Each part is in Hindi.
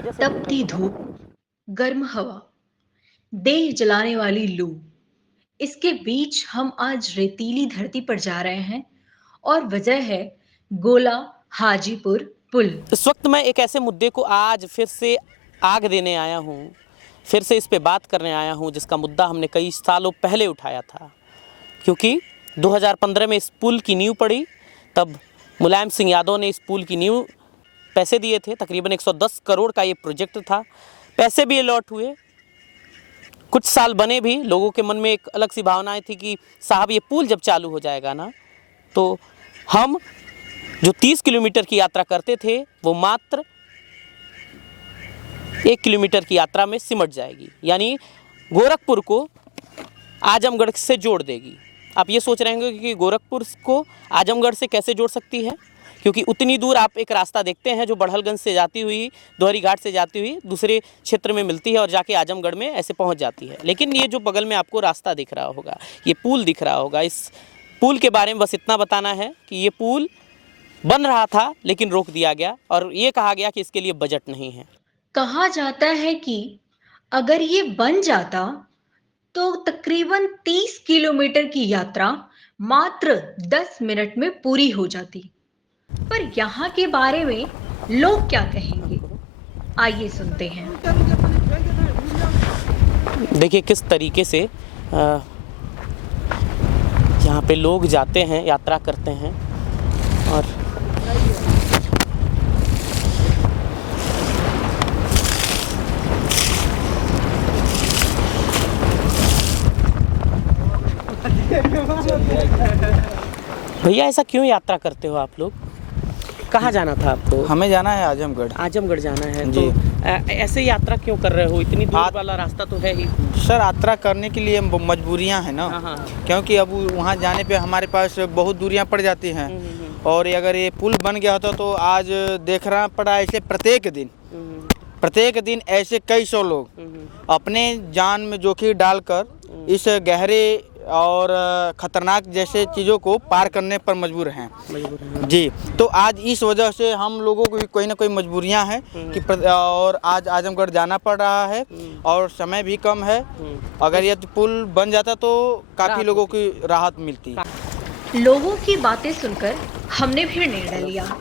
वजह से तपती धूप, गर्म हवा, देह जलाने वाली लू, इसके बीच हम आज रेतीली धरती पर जा रहे हैं और वजह है गोला हाजीपुर पुल। इस वक्त मैं एक ऐसे मुद्दे को आज फिर से आग देने आया हूँ, फिर से इस पे बात करने आया हूँ जिसका मुद्दा हमने कई सालों पहले उठाया था। क्योंकि 2015 में इस पुल की नींव पड़ी, तब मुलायम सिंह यादव ने इस पुल की नींव पैसे दिए थे। तकरीबन 110 करोड़ का ये प्रोजेक्ट था। पैसे भी अलॉट हुए, कुछ साल बने भी। लोगों के मन में एक अलग सी भावनाएं थी कि साहब ये पुल जब चालू हो जाएगा ना, तो हम जो 30 किलोमीटर की यात्रा करते थे वो मात्र 1 किलोमीटर की यात्रा में सिमट जाएगी, यानी गोरखपुर को आजमगढ़ से जोड़ देगी। आप ये सोच रहे होंगे कि गोरखपुर को आजमगढ़ से कैसे जोड़ सकती है, क्योंकि उतनी दूर आप एक रास्ता देखते हैं जो बढ़लगंज से जाती हुई, दोहरी घाट से जाती हुई दूसरे क्षेत्र में मिलती है और जाके आजमगढ़ में ऐसे पहुंच जाती है। लेकिन ये जो बगल में आपको रास्ता दिख रहा होगा, ये पुल दिख रहा होगा, इस पुल के बारे में बस इतना बताना है कि ये पुल बन रहा था लेकिन रोक दिया गया और ये कहा गया कि इसके लिए बजट नहीं है। कहा जाता है कि अगर ये बन जाता तो तकरीबन 30 किलोमीटर की यात्रा मात्र 10 मिनट में पूरी हो जाती। पर यहाँ के बारे में लोग क्या कहेंगे, आइए सुनते हैं। देखिए किस तरीके से यहाँ पे लोग जाते हैं, यात्रा करते हैं। और भैया ऐसा क्यों यात्रा करते हो आप लोग? कहाँ जाना था आपको? हमें जाना है आजमगढ़। आजमगढ़ जाना है जी। तो ऐसे यात्रा क्यों कर रहे हो? इतनी दूर वाला रास्ता तो है ही। सर यात्रा करने के लिए मजबूरियां हैं ना। हाँ। क्योंकि अब वहाँ जाने पे हमारे पास बहुत दूरियां पड़ जाती हैं। और अगर ये पुल बन गया होता तो आज देखना पड़ा ऐसे प्रत्येक दिन ऐसे कई सौ लोग अपने जान में जोखिम डालकर इस गहरे और ख़तरनाक जैसे चीज़ों को पार करने पर मजबूर हैं जी। तो आज इस वजह से हम लोगों को भी कोई ना कोई मजबूरियां हैं कि और आज आजमगढ़ जाना पड़ रहा है और समय भी कम है। अगर ये पुल बन जाता तो काफ़ी लोगों की राहत मिलती। लोगों की बातें सुनकर हमने भी निर्णय लिया,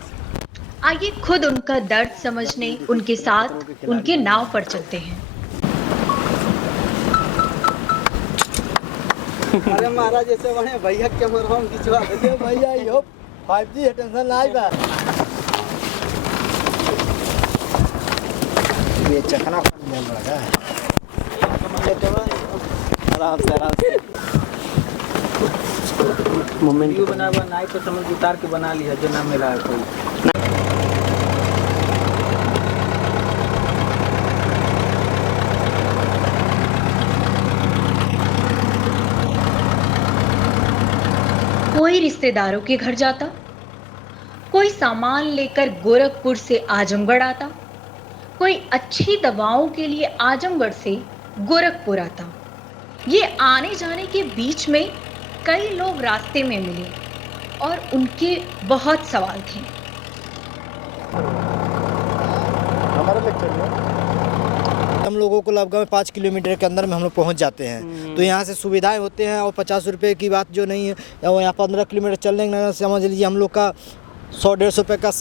आइए खुद उनका दर्द समझने उनके साथ उनके नाव पर चलते हैं। अरे महाराज जैसे बने भैया कैमरा हम खिंचवा देते भैया, यो 5G है, टेंशन ना आई बा। ये चखना मिल रहा है आराम से मोमेंट वीडियो बना तो समझ उतार के बना लिया जो ना मिला है कोई। कोई रिश्तेदारों के घर जाता, कोई सामान लेकर गोरखपुर से आजमगढ़ आता, कोई अच्छी दवाओं के लिए आजमगढ़ से गोरखपुर आता। ये आने जाने के बीच में कई लोग रास्ते में मिले और उनके बहुत सवाल थे। हम लोगों को लबगा में 5 किलोमीटर के अंदर में हम लोग पहुँच जाते हैं। तो यहाँ से सुविधाएं होते हैं और 50 रुपये की बात जो नहीं है, और यहाँ 15 किलोमीटर चलने में समझ लीजिए हम लोग का 100-150 रुपये का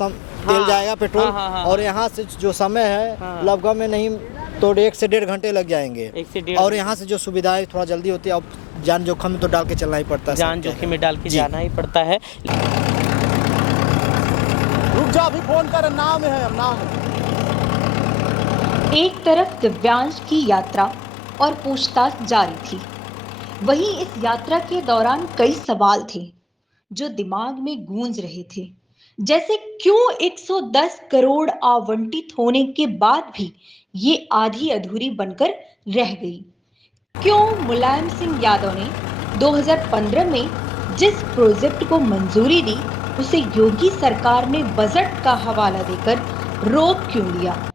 तेल जाएगा पेट्रोल। और यहाँ से जो समय है लबगा में नहीं तो 1 से 1.5 घंटे लग जाएंगे। और यहाँ से जो सुविधाएं थोड़ा जल्दी होती है। अब जान जोखिम में तो डाल के चलना ही पड़ता है, जान जोखिम में डाल के जाना ही पड़ता है। रुक जा, अभी फोन कर, नाम है हम नाम। एक तरफ दिव्यांश की यात्रा और पूछताछ जारी थी, वहीं इस यात्रा के दौरान कई सवाल थे जो दिमाग में गूंज रहे थे, जैसे क्यों 110 करोड़ आवंटित होने के बाद भी ये आधी अधूरी बनकर रह गई। क्यों मुलायम सिंह यादव ने 2015 में जिस प्रोजेक्ट को मंजूरी दी उसे योगी सरकार ने बजट का हवाला देकर रोक क्यों दिया?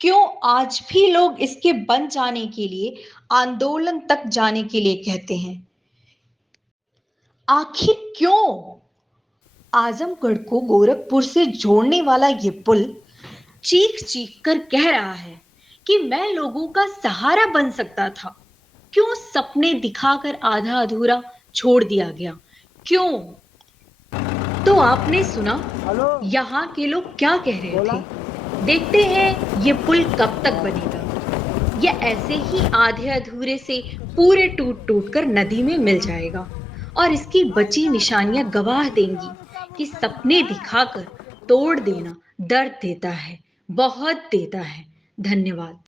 क्यों आज भी लोग इसके बन जाने के लिए आंदोलन तक जाने के लिए कहते हैं? आखिर क्यों आजमगढ़ को गोरखपुर से जोड़ने वाला ये पुल चीख चीख कर कह रहा है कि मैं लोगों का सहारा बन सकता था। क्यों सपने दिखाकर आधा अधूरा छोड़ दिया गया? क्यों? तो आपने सुना यहाँ के लोग क्या कह रहे थे। देखते हैं ये पुल कब तक बनेगा। या ऐसे ही आधे अधूरे से पूरे टूट टूट कर नदी में मिल जाएगा और इसकी बची निशानियां गवाह देंगी कि सपने दिखाकर तोड़ देना दर्द देता है, बहुत देता है। धन्यवाद।